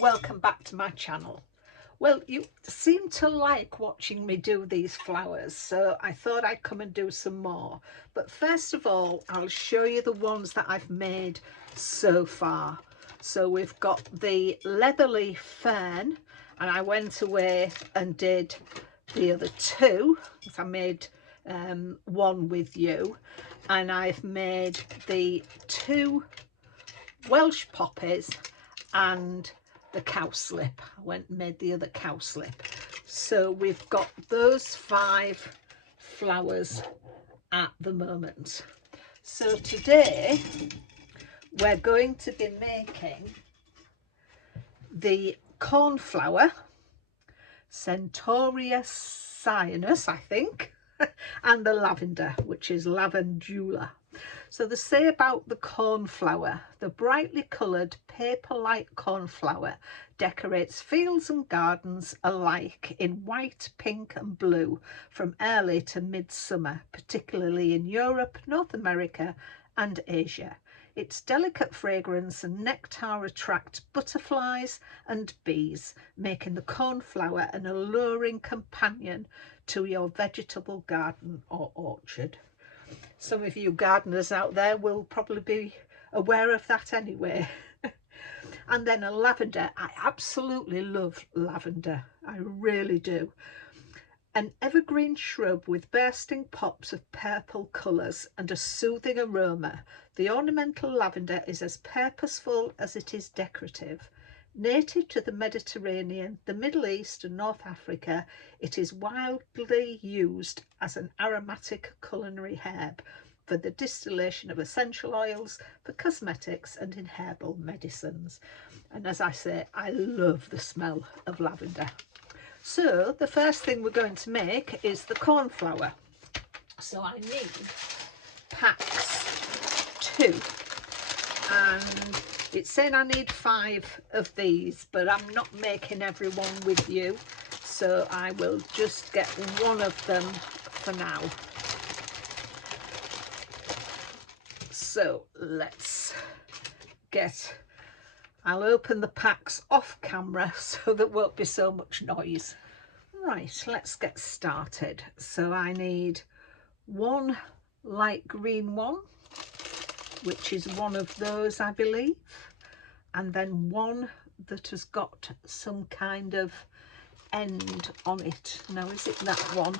welcome back to my channel. Well, you seem to like watching me do these flowers, so I thought I'd come and do some more. But first of all, I'll show you the ones that I've made so far. So we've got the leatherleaf fern, and I went away and did the other two. I made one with you, and I've made the two Welsh poppies and the cowslip. I went and made the other cowslip. So we've got those 5 flowers at the moment. So today we're going to be making the cornflower, Centaurea cyanus, I think, and the lavender, which is lavandula. So they say about the cornflower, the brightly coloured paper-like cornflower decorates fields and gardens alike in white, pink and blue from early to midsummer, particularly in Europe, North America and Asia. Its delicate fragrance and nectar attract butterflies and bees, making the cornflower an alluring companion to your vegetable garden or orchard. Some of you gardeners out there will probably be aware of that anyway. And then a lavender. I absolutely love lavender. I really do. An evergreen shrub with bursting pops of purple colours and a soothing aroma, the ornamental lavender is as purposeful as it is decorative. Native to the Mediterranean, the Middle East and North Africa, it is widely used as an aromatic culinary herb for the distillation of essential oils, for cosmetics and in herbal medicines. And as I say, I love the smell of lavender. So the first thing we're going to make is the cornflower. So I need packs 2, and it's saying I need 5 of these, but I'm not making everyone with you, so I will just get one of them for now. So let's I'll open the packs off camera so there won't be so much noise. Right, let's get started. So I need one light green one, which is one of those, I believe, and then one that has got some kind of end on it. Now, is it that one?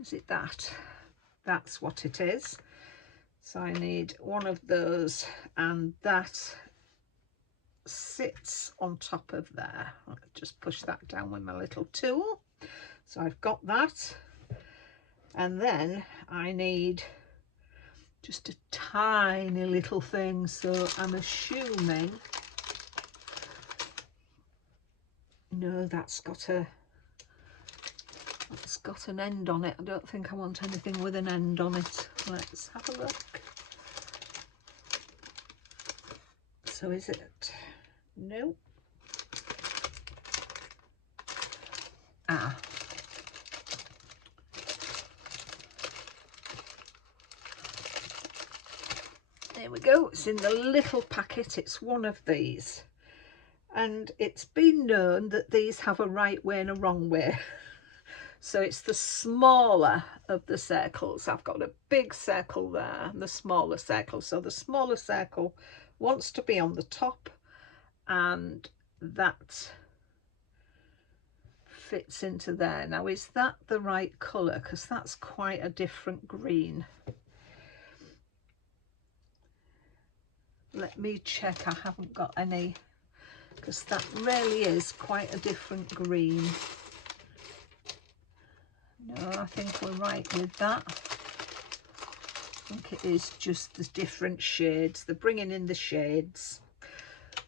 Is it that? That's what it is. So I need one of those, and that sits on top of there. I'll just push that down with my little tool. So I've got that, and then I need just a tiny little thing, so I'm assuming no, that's got an end on it. I don't think I want anything with an end on it. Let's have a look. So is it? No. There we go. It's in the little packet. It's one of these, and it's been known that these have a right way and a wrong way. So it's the smaller of the circles. I've got a big circle there and the smaller circle. So the smaller circle wants to be on the top, and that fits into there. Now, is that the right colour? Because that's quite a different green. Let me check. I haven't got any, because that really is quite a different green. No, I think we're right with that. I think it is just the different shades. They're bringing in the shades.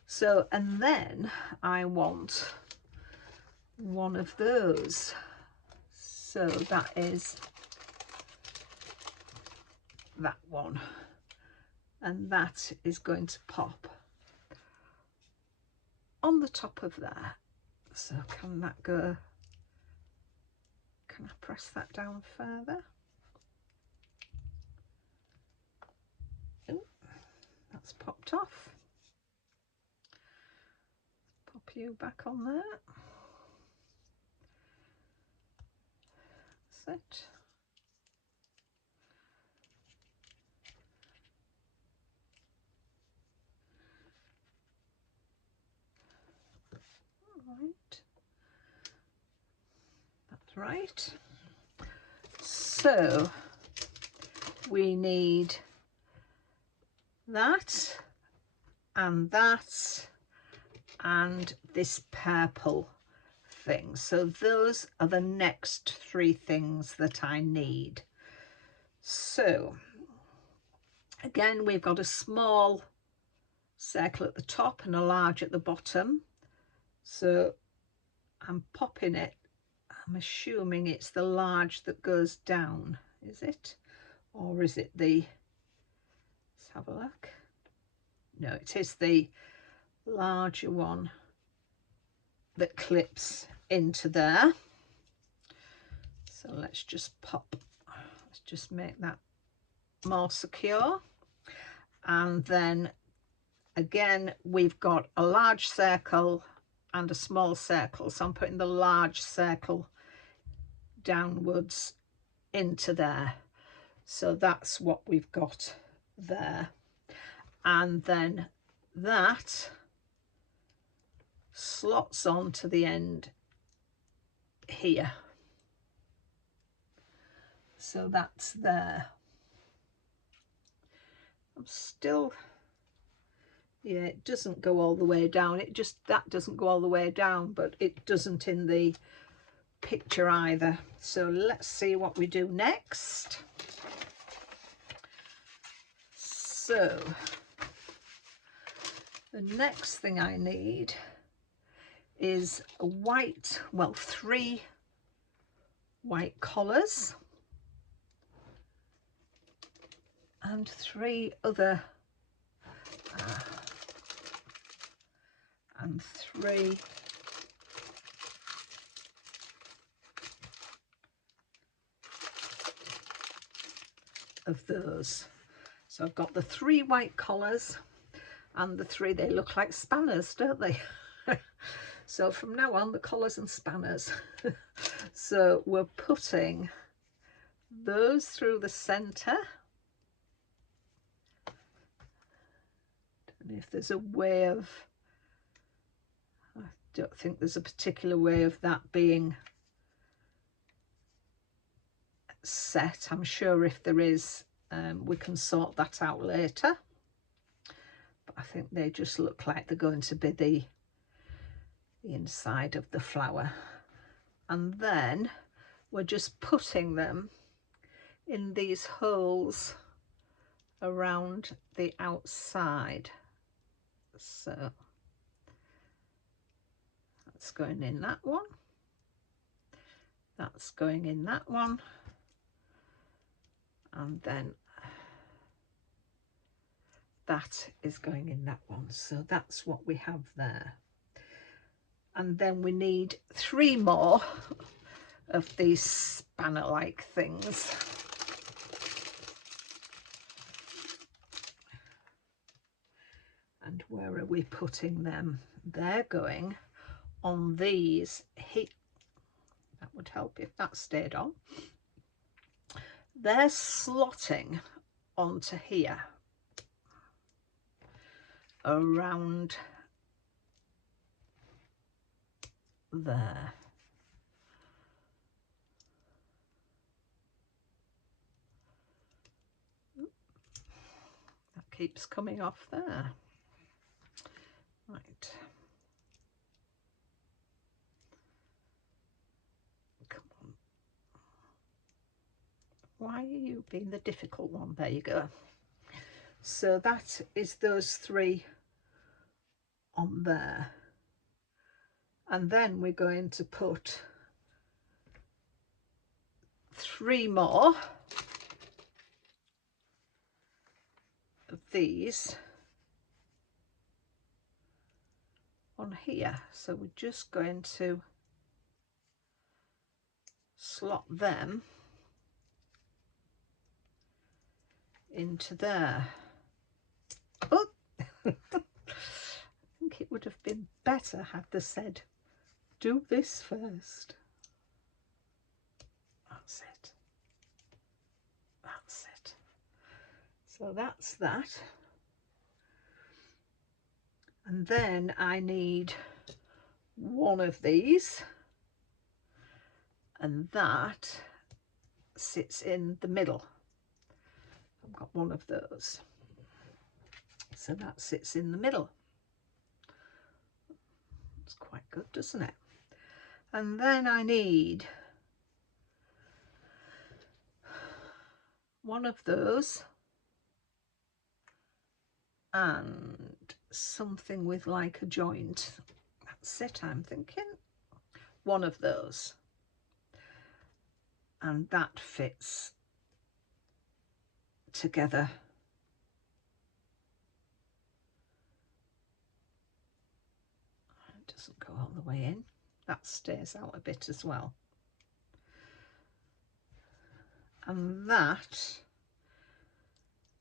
So, and then I want one of those. So that is that one. And that is going to pop on the top of there. So can that go? Can I press that down further? Oh, that's popped off. few back on there. That's it. Right. That's right. So we need that and that and this purple thing. So those are the next three things that I need. So again, we've got a small circle at the top and a large at the bottom. So I'm popping it. I'm assuming it's the large that goes down, is it? Or is it the, let's have a look. No, it is the larger one that clips into there. So let's just pop, let's just make that more secure. And then again, we've got a large circle and a small circle. So I'm putting the large circle downwards into there. So that's what we've got there. And then that slots on to the end here. So that's there. I'm still, yeah, it doesn't go all the way down. It just, that doesn't go all the way down, but it doesn't in the picture either. So let's see what we do next. So the next thing I need is a white, well, 3 white collars and 3 other and 3 of those. So I've got the 3 white collars and the 3, they look like spanners, don't they? So from now on, the collars and spanners. So we're putting those through the center. Don't know if there's a way of, I don't think there's a particular way of that being set. I'm sure if there is, we can sort that out later. But I think they just look like they're going to be the inside of the flower. And then we're just putting them in these holes around the outside. So that's going in that one. That's going in that one. And then that is going in that one. So that's what we have there. And then we need 3 more of these spanner-like things. And where are we putting them? They're going on these here. That would help if that stayed on. They're slotting onto here around there. That keeps coming off there. Right. Come on. Why are you being the difficult one? There you go. So that is those 3 on there. And then we're going to put 3 more of these on here. So we're just going to slot them into there. Oh, think it would have been better had they said, do this first. That's it. That's it. So that's that. And then I need one of these, and that sits in the middle. I've got one of those. So that sits in the middle. It's quite good, doesn't it? And then I need one of those and something with like a joint. That's it, I'm thinking. One of those. And that fits together. It doesn't go all the way in. That stays out a bit as well. And that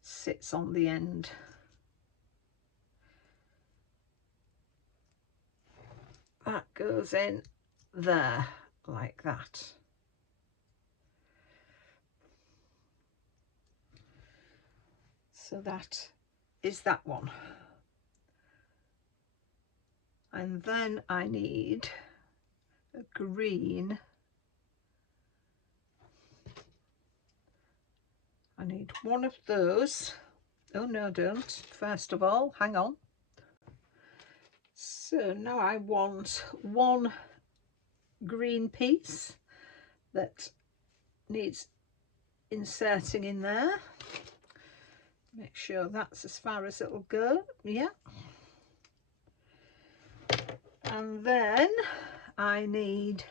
sits on the end. That goes in there like that. So that is that one. And then I need a green. I need one of those. Oh no, don't. First of all, hang on. So now I want one green piece that needs inserting in there. Make sure that's as far as it'll go. Yeah. And then I need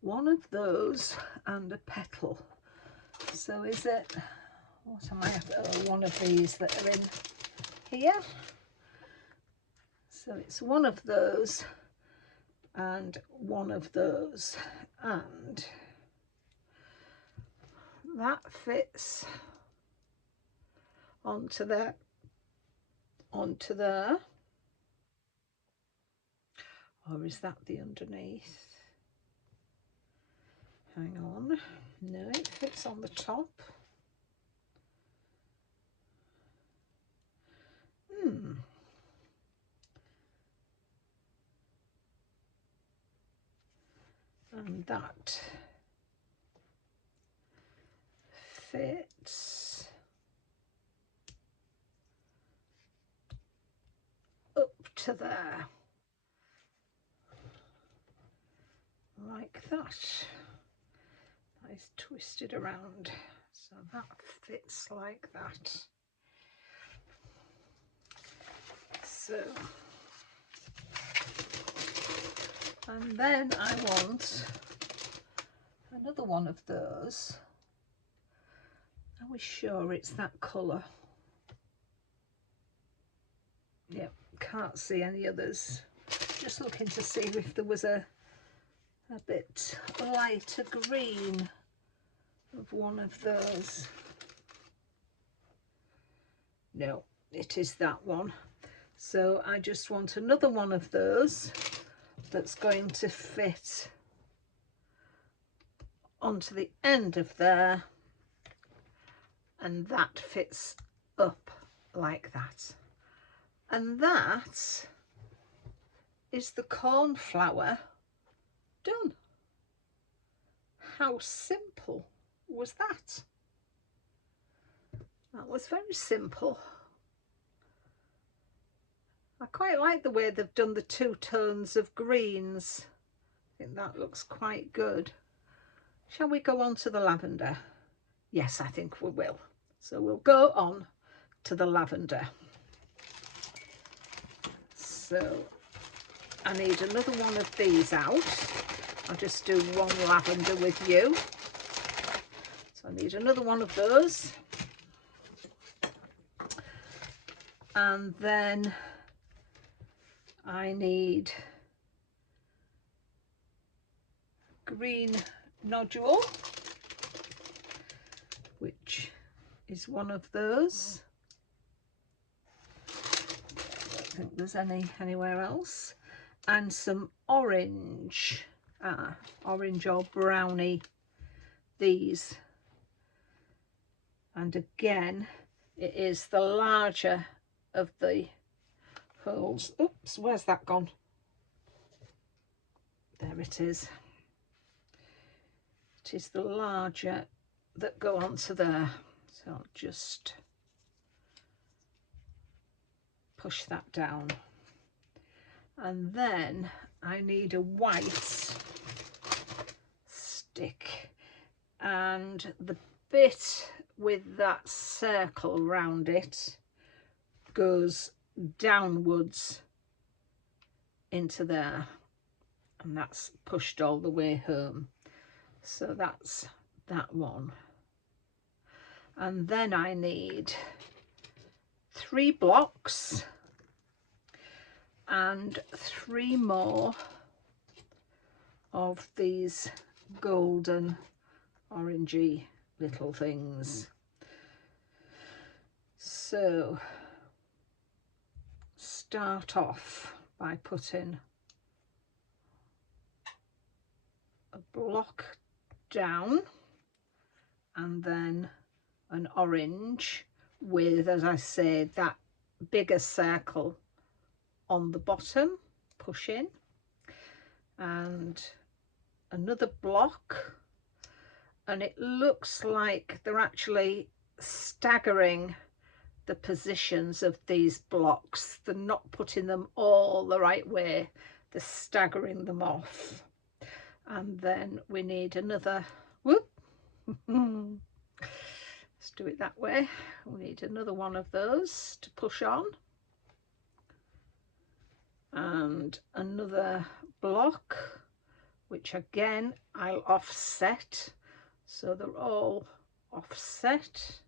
one of those and a petal. So is it, what am I after? Oh, one of these that are in here. So it's one of those and one of those, and that fits onto there, onto there. Or is that the underneath? Hang on. No, it fits on the top. And that fits up to there. Like that. That is twisted around. So that fits like that. So, and then I want another one of those. Are we sure it's that colour? Yep, can't see any others. Just looking to see if there was a bit lighter green of one of those. No, it is that one. So I just want another one of those that's going to fit onto the end of there, and that fits up like that. And that is the cornflower done. How simple was that? That was very simple. I quite like the way they've done the two tones of greens. I think that looks quite good. Shall we go on to the lavender? Yes, I think we will. So we'll go on to the lavender. So I need another one of these out. I'll just do one lavender with you. So I need another one of those. And then I need green nodule, which is one of those. think there's anywhere else. And some orange, orange or brownie, these. And again, it is the larger of the holes. Oops, where's that gone? There it is. It is the larger that go onto there. So I'll just push that down. And then I need a white stick. And the bit with that circle round it goes downwards into there, and that's pushed all the way home. So that's that one. And then I need 3 blocks and 3 more of these golden orangey little things. So start off by putting a block down and then an orange with, as I said, that bigger circle on the bottom, push in, and another block. And it looks like they're actually staggering the positions of these blocks. They're not putting them all the right way, they're staggering them off. And then we need another, whoop, let's do it that way. We need another one of those to push on, and another block, which again I'll offset, so they're all offset,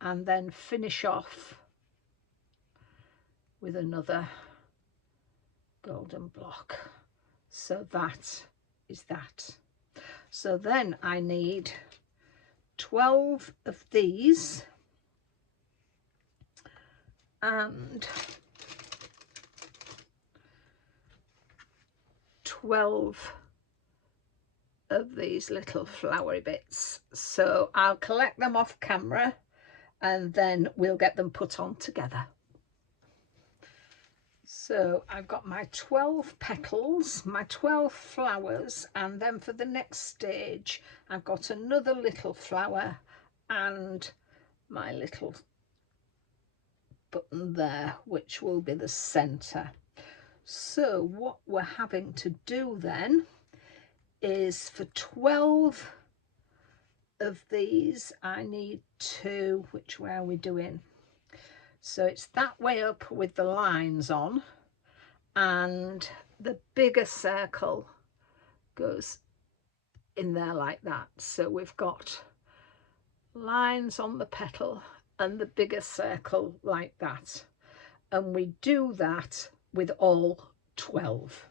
and then finish off with another golden block. So that is that. So then I need 12 of these and 12 of these little flowery bits. So I'll collect them off camera and then we'll get them put on together. So I've got my 12 petals, my 12 flowers, and then for the next stage I've got another little flower and my little button there, which will be the centre. So what we're having to do then is, for 12 of these I need 2, which way are we doing? So it's that way up with the lines on, and the bigger circle goes in there like that. So we've got lines on the petal and the bigger circle like that, and we do that with all 12.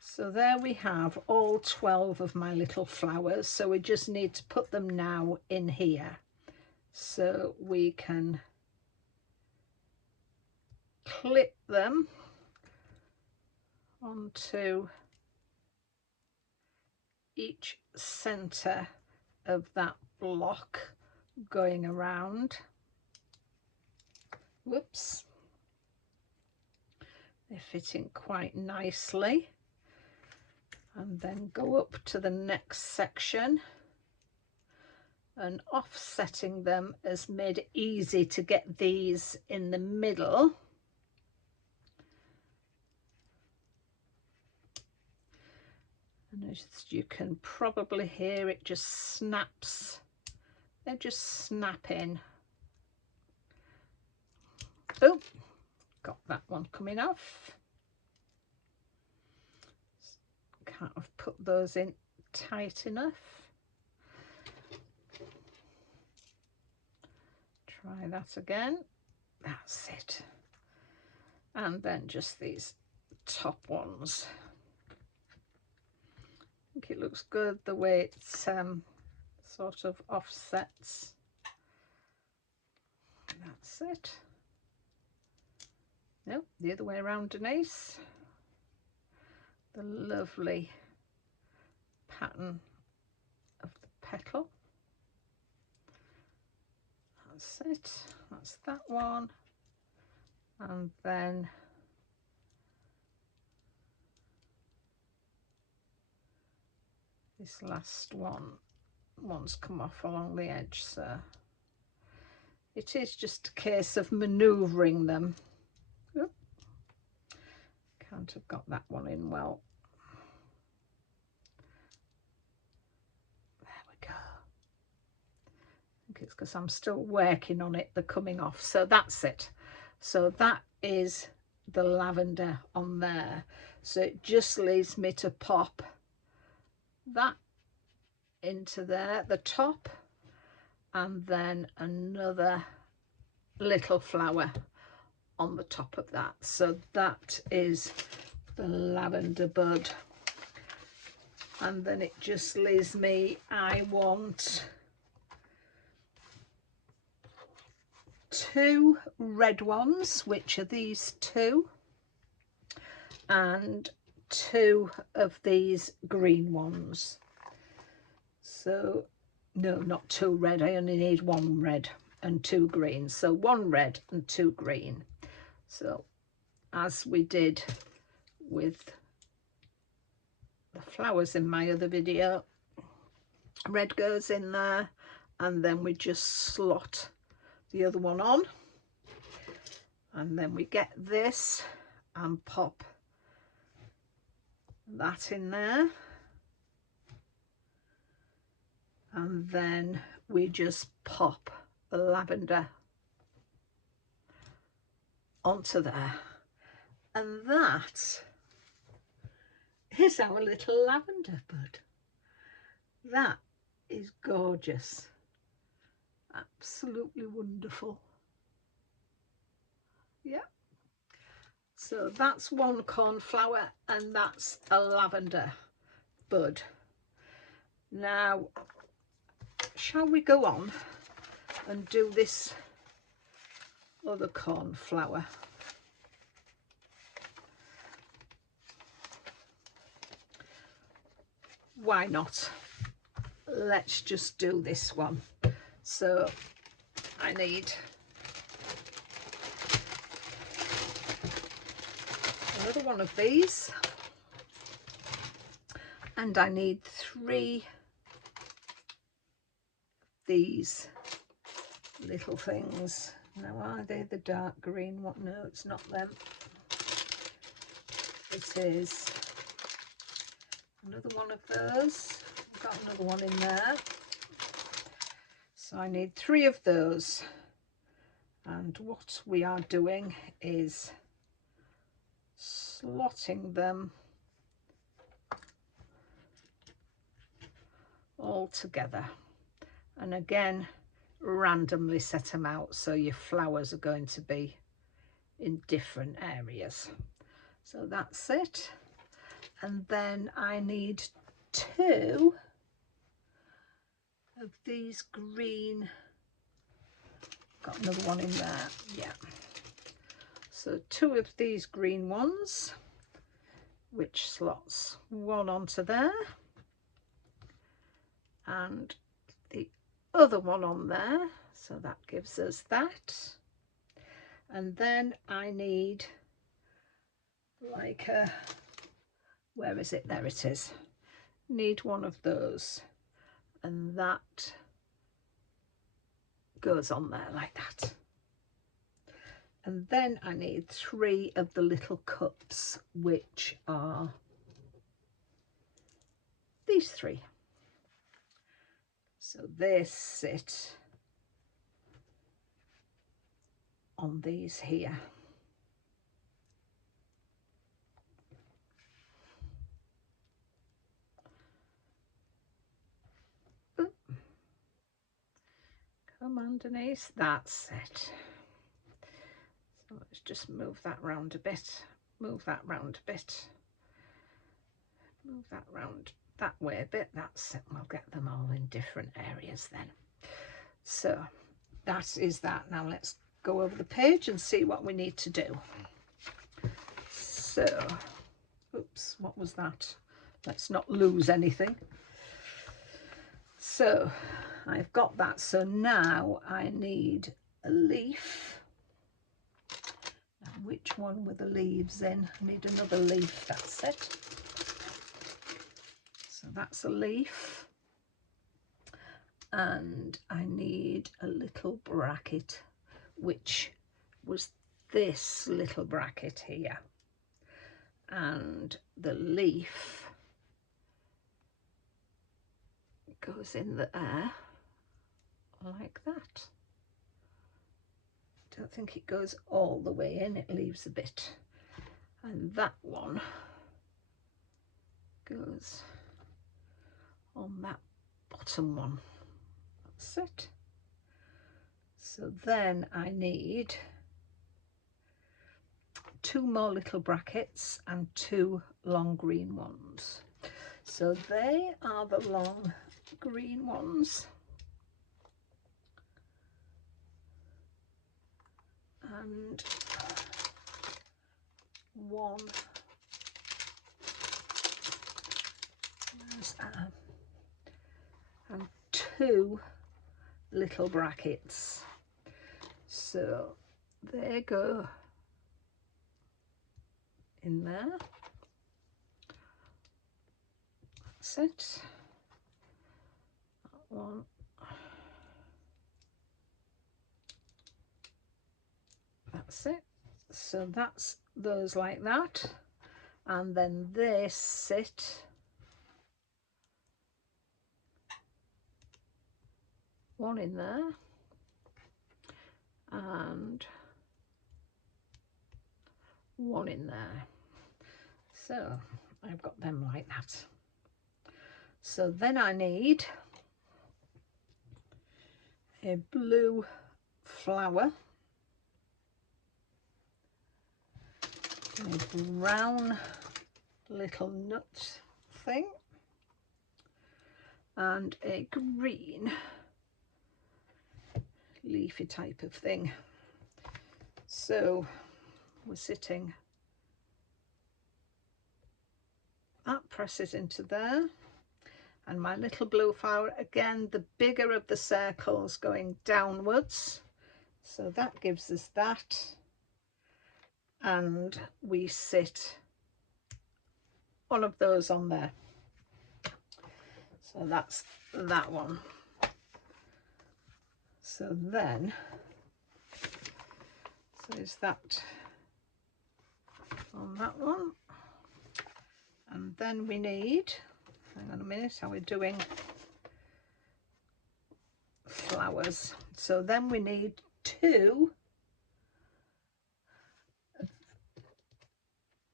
So there we have all 12 of my little flowers. So we just need to put them now in here. So we can clip them onto each center of that block going around. Whoops. They're fitting quite nicely. And then go up to the next section, and offsetting them has made it easy to get these in the middle. And as you can probably hear, it just snaps. They're just snapping. Oh, got that one coming off. Can't have put those in tight enough. Try that again. That's it. And then just these top ones. I think it looks good the way it's sort of offsets. That's it. Nope, the other way around, Denise. The lovely pattern of the petal. That's it. That's that one. And then this last one's come off along the edge, so it is just a case of manoeuvring them. Oop. Can't have got that one in well. There we go. I think it's because I'm still working on it, they're coming off. So that's it. So that is the lavender on there. So it just leaves me to pop that into there at the top, and then another little flower on the top of that. So that is the lavender bud. And then it just leaves me, I want 2 red ones, which are these 2, and 2 of these green ones. So no, not 2 red, I only need 1 red and 2 green. So 1 red and 2 green. So as we did with the flowers in my other video, red goes in there, and then we just slot the other one on, and then we get this and pop that in there, and then we just pop the lavender onto there, and that is our little lavender bud. That is gorgeous, absolutely wonderful. Yeah, so that's one cornflower and that's a lavender bud. Now shall we go on and do this other cornflower? Why not? Let's just do this one. So I need another one of these, and I need 3 these little things. Now are they the dark green one? No, it's not them. It is another one of those. I've got another one in there. So I need 3 of those, and what we are doing is slotting them all together, and again randomly set them out so your flowers are going to be in different areas. So that's it. And then I need 2 of these green, got another one in there, yeah. So 2 of these green ones, which slots one onto there, and the other one on there, so that gives us that. And then I need like a, where is it? There it is. Need one of those, and that goes on there like that. And then I need 3 of the little cups, which are these 3. So they sit on these here. Ooh. Come on, Denise, that's it. So let's just move that round a bit. move that round a bit, move that round that way a bit. That's it. We'll get them all in different areas then. So that is that. Now let's go over the page and see what we need to do. So, oops, what was that? Let's not lose anything. So I've got that. So now I need a leaf. Now, which one were the leaves in? I need another leaf. That's it. So that's a leaf. And I need a little bracket, which was this little bracket here. And the leaf goes in the air like that. Don't think it goes all the way in, it leaves a bit. And that one goes on that bottom one. That's it. So then I need 2 more little brackets and 2 long green ones. So they are the long green ones. And one, and 2 little brackets. So they go in there. That's it. That one. That's it. So that's those like that. And then they sit one in there and one in there. So I've got them like that. So then I need a blue flower, a brown little nut thing, and a green leafy type of thing. So we're sitting, that presses into there, and my little blue flower, again the bigger of the circles going downwards, so that gives us that, and we sit one of those on there. So that's that one. So then, so is that on that one, and then we need, hang on a minute, how we're doing flowers. So then we need 2 of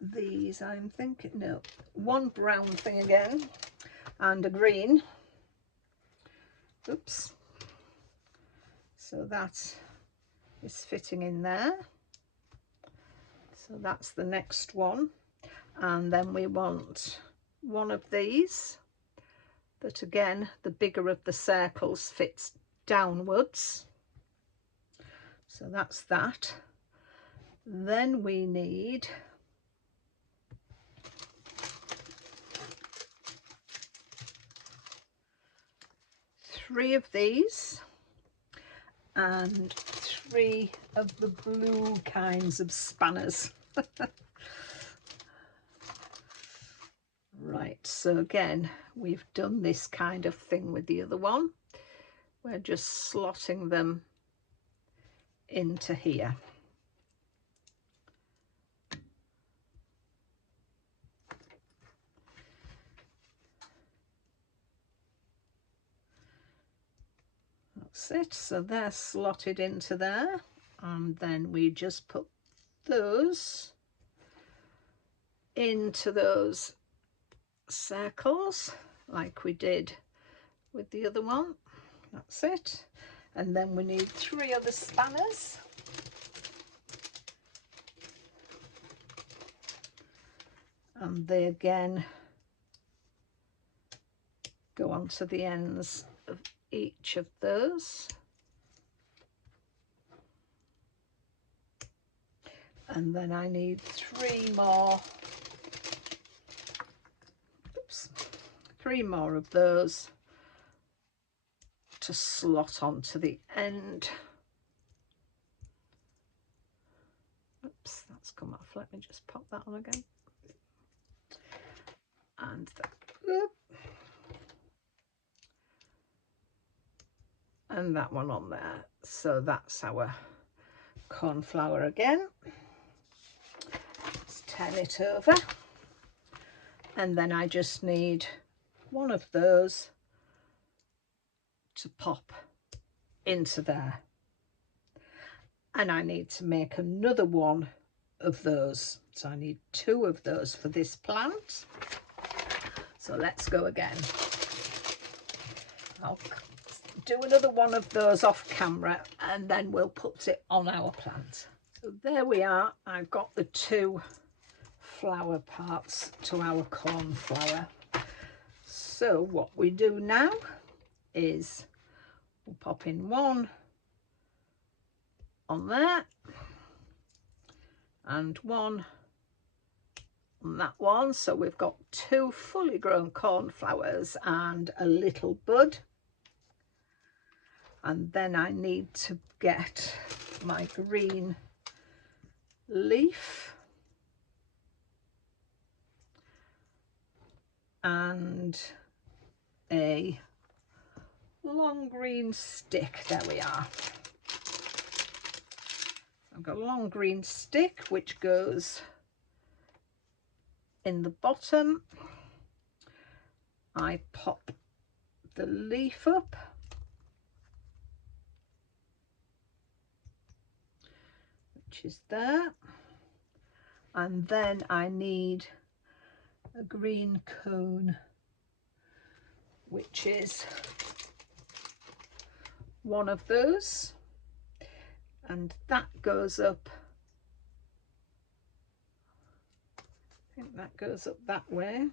these, I'm thinking, no, 1 brown thing again and a green. Oops. So that is fitting in there. So that's the next one. And then we want 1 of these that, again, the bigger of the circles fits downwards. So that's that. Then we need three of these and 3 of the blue kinds of spanners. Right, so again, we've done this kind of thing with the other one. We're just slotting them into here. That's it, so they're slotted into there, and then we just put those into those circles like we did with the other one. That's it. And then we need 3 other spanners. and they again go onto the ends of each of those. And then I need 3 more, oops, 3 more of those to slot onto the end. Oops, that's come off. Let me just pop that on again. And that, and that one on there. So that's our cornflower again. Let's turn it over. And then I just need one of those to pop into there. And I need to make another one of those. So I need 2 of those for this plant. So let's go again. I'll do another one of those off camera and then we'll put it on our plant. So there we are. I've got the 2 flower parts to our cornflower. So what we do now is we'll pop in one on there and one on that one. So we've got 2 fully grown cornflowers and a little bud. And then I need to get my green leaf and a long green stick. There we are. I've got a long green stick which goes in the bottom. I pop the leaf up, which is there, and then I need a green cone, which is one of those, and that goes up, I think that goes up that way.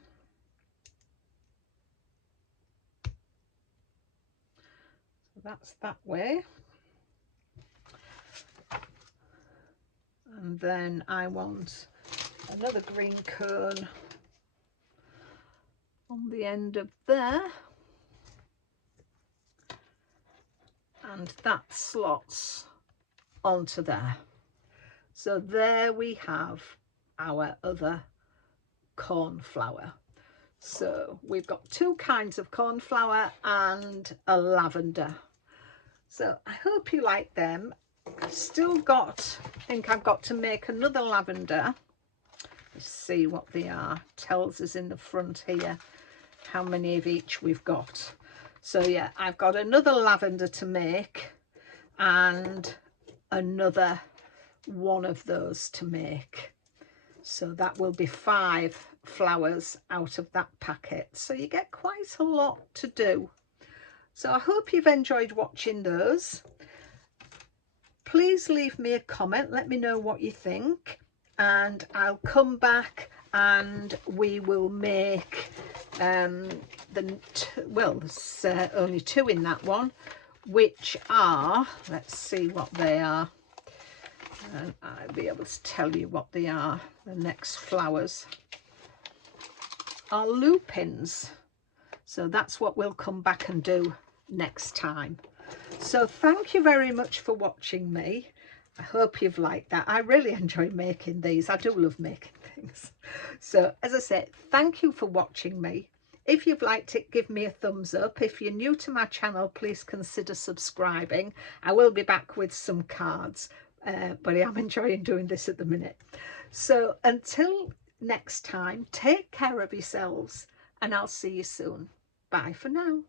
So that's that way. And then I want another green cone on the end of there, and that slots onto there. So there we have our other cornflower. So we've got 2 kinds of cornflower and a lavender. So I hope you like them. I've still got, I think I've got to make another lavender. Let's see what they are. It tells us in the front here how many of each we've got. So yeah, I've got another lavender to make and another one of those to make. So that will be 5 flowers out of that packet. So you get quite a lot to do. So I hope you've enjoyed watching those. Please leave me a comment, let me know what you think, and I'll come back and we will make well, there's only 2 in that one, which are, let's see what they are, and I'll be able to tell you what they are. The next flowers are lupins, so that's what we'll come back and do next time. So thank you very much for watching me. I hope you've liked that. I really enjoy making these. I do love making things. So as I said, thank you for watching me. If you've liked it, give me a thumbs up. If you're new to my channel, please consider subscribing. I will be back with some cards, but I am enjoying doing this at the minute. So until next time, take care of yourselves and I'll see you soon. Bye for now.